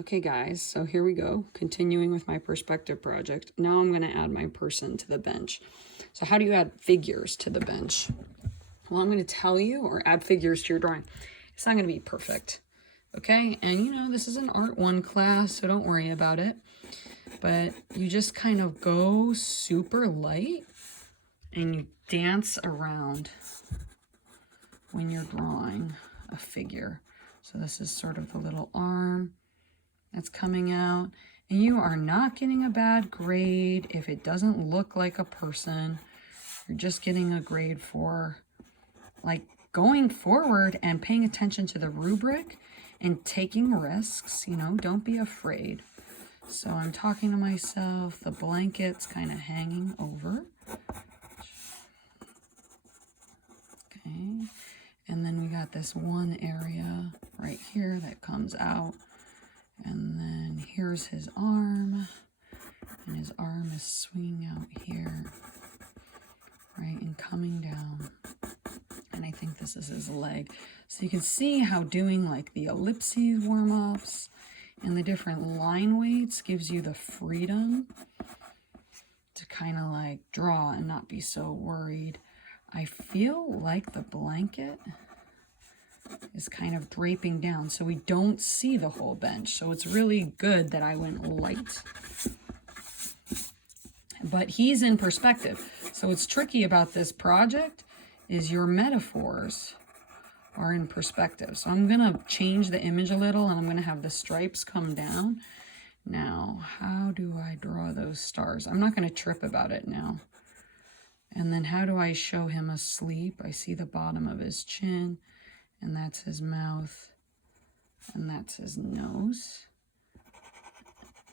Okay guys, so here we go, continuing with my perspective project. Now I'm going to add my person to the bench. So how do you add figures to the bench? Well, I'm going to tell you, or add figures to your drawing. It's not going to be perfect, okay? And you know, this is an Art 1 class, so don't worry about it. But you just kind of go super light and you dance around when you're drawing a figure. So this is sort of the little arm that's coming out, and you are not getting a bad grade if it doesn't look like a person. You're just getting a grade for like going forward and paying attention to the rubric and taking risks. You know, don't be afraid. So I'm talking to myself, the blanket's kind of hanging over. Okay, and then we got this one area right here that comes out. And then here's his arm, and his arm is swinging out here, right, and coming down. And I think this is his leg. So you can see how doing like the ellipses warm-ups and the different line weights gives you the freedom to kind of like draw and not be so worried. I feel like the blanket is kind of draping down so we don't see the whole bench. So it's really good that I went light. But he's in perspective. So what's tricky about this project is your metaphors are in perspective. So I'm going to change the image a little, and I'm going to have the stripes come down. Now, how do I draw those stars? I'm not going to trip about it now. And then how do I show him asleep? I see the bottom of his chin. And that's his mouth, and that's his nose.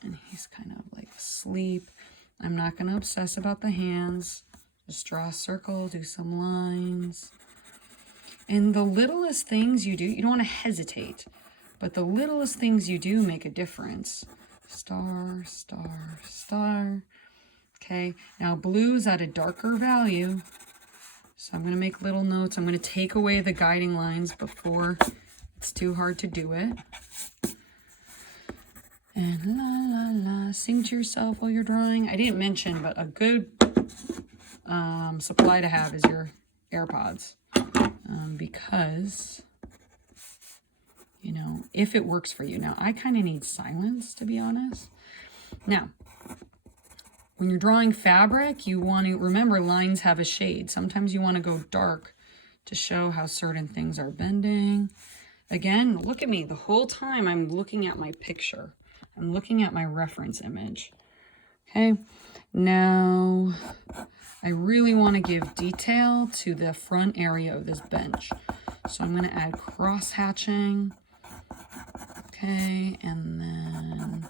And he's kind of like asleep. I'm not going to obsess about the hands. Just draw a circle, do some lines. And the littlest things you do, you don't want to hesitate, but the littlest things you do make a difference. Star, star, star. Okay, now blue's at a darker value. So I'm going to make little notes. I'm going to take away the guiding lines before it's too hard to do it. And la, la, la. Sing to yourself while you're drawing. I didn't mention, but a good supply to have is your AirPods. Because, you know, if it works for you. Now, I kind of need silence, to be honest. Now, when you're drawing fabric, you want to remember lines have a shade. Sometimes you want to go dark to show how certain things are bending. Again, look at me. The whole time I'm looking at my picture. I'm looking at my reference image. Okay, now I really want to give detail to the front area of this bench. So I'm going to add cross hatching. Okay, and then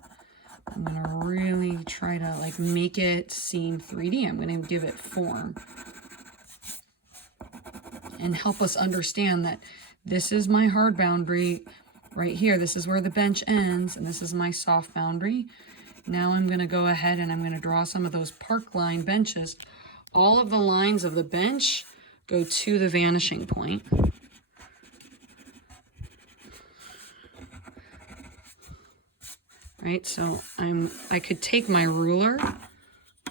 I'm going to really try to like make it seem 3D. I'm going to give it form and help us understand that this is my hard boundary right here. This is where the bench ends, and this is my soft boundary. Now I'm going to go ahead and I'm going to draw some of those park line benches. All of the lines of the bench go to the vanishing point. Right, so I could take my ruler,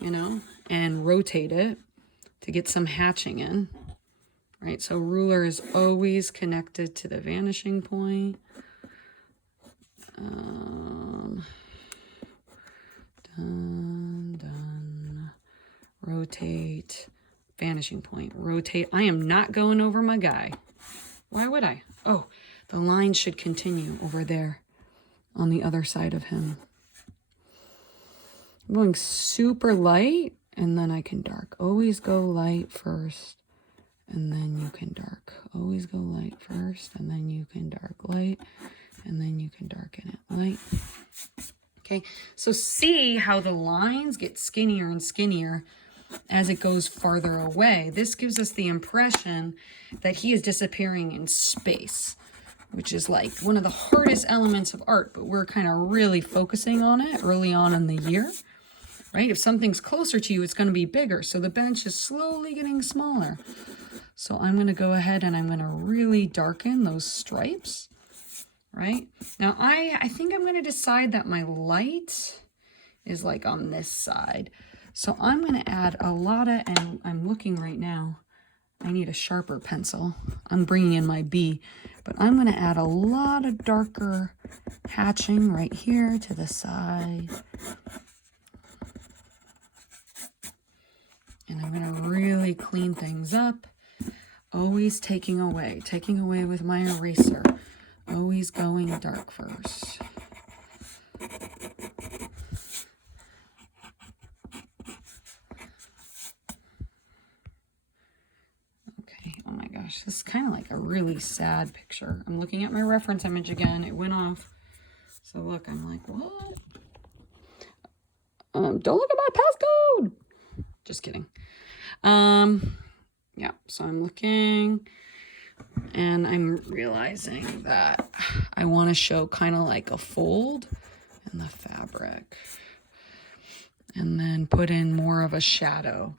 you know, and rotate it to get some hatching in. Right, so ruler is always connected to the vanishing point. Done. Rotate, vanishing point, rotate. I am not going over my guy. Why would I? Oh, the line should continue over there on the other side of him. I'm going super light, and then I can dark. Always go light first, and then you can dark. Always go light first, and then you can dark light, and then you can darken it light. Okay, so see how the lines get skinnier and skinnier as it goes farther away. This gives us the impression that he is disappearing in space, which is like one of the hardest elements of art, but we're kind of really focusing on it early on in the year, right? If something's closer to you, it's going to be bigger. So the bench is slowly getting smaller. So I'm going to go ahead and I'm going to really darken those stripes right? Now I think I'm going to decide that my light is like on this side. So I'm going to add a lot of, and I'm looking right now, I need a sharper pencil. I'm bringing in my B, but I'm going to add a lot of darker hatching right here to the side. And I'm going to really clean things up. Always taking away with my eraser. Always going dark first. Okay, oh my gosh, this is kind of like a really sad picture. I'm looking at my reference image again. It went off. So look, I'm like, what? Don't look at my passcode. Just kidding. Yeah, so I'm looking and I'm realizing that I want to show kind of like a fold in the fabric and then put in more of a shadow.